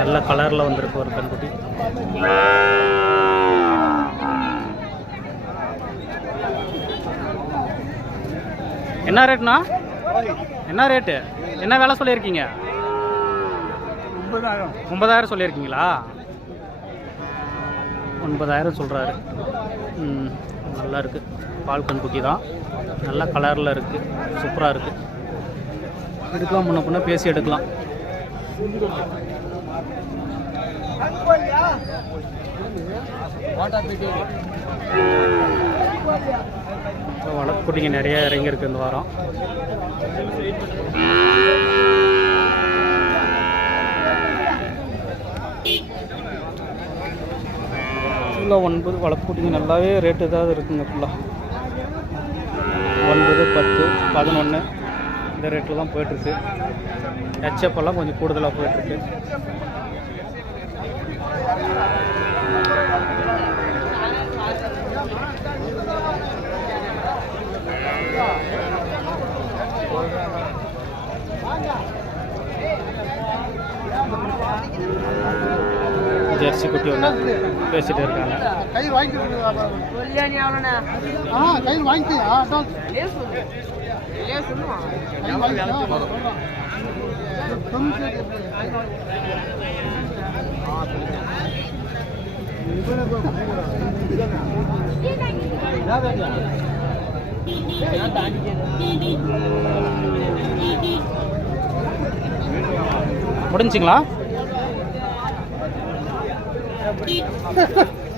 நல்ல கலரில் வந்திருக்கு ஒரு கண்குட்டி. என்ன ரேட்ண்ணா? என்ன ரேட்டு? என்ன வேலை சொல்லியிருக்கீங்க? 9,000 சொல்லியிருக்கீங்களா? 9,000 சொல்கிறாரு. நல்லா இருக்குது. பால் கண்குட்டி தான். நல்ல கலரில் இருக்குது. சூப்பராக இருக்குது. எடுக்கலாம், முன்ன பின்ன பேசி எடுக்கலாம். வளர்க்குட்டிங்க நிறைய இறங்கியிருக்கு இந்த வாரம். ஃபுல்லாக 9 வளர்க்குட்டிங்க நல்லாவே ரேட்டு ஏதாவது இருக்குங்க. ஃபுல்லாக 9, 10, 11 இந்த ரேட்டில் தான் போயிட்டுருக்கு. ஹெச்எப்பெல்லாம் கொஞ்சம் கூடுதலாக போயிட்டுருக்கு. ஜெர்சி குட்டி ஒன்று பேசிட்டு இருக்காங்க. முடிஞ்சிங்களா?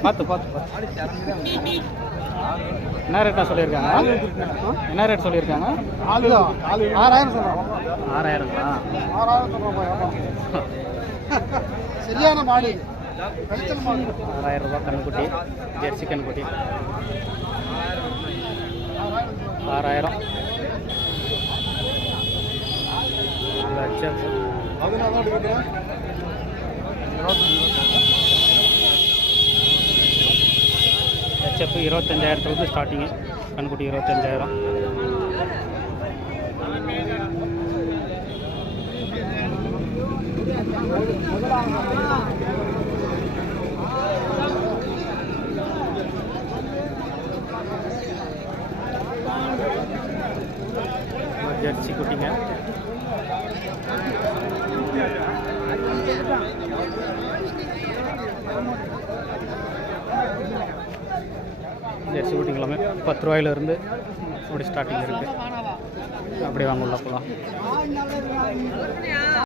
பார்த்து என்ன ரேட்டா சொல்லியிருக்காங்க? என்ன ரேட் சொல்லியிருக்காங்க? 6,000ங்களா? சரியான மாடு. 6,000 ரூபா கண்ணுக்குட்டி. ஜெர்சி கண்ணுக்குட்டி 6,000. HF 25,000 starting. கண்குட்டி 25,000. ஜெர்சி குட்டிங்க. ஜெர்சி குட்டிங்க எல்லாமே 10 ரூபாயிலிருந்து அப்படி ஸ்டார்டிங் இருக்குது. அப்படி வாங்க உள்ள போகலாம்.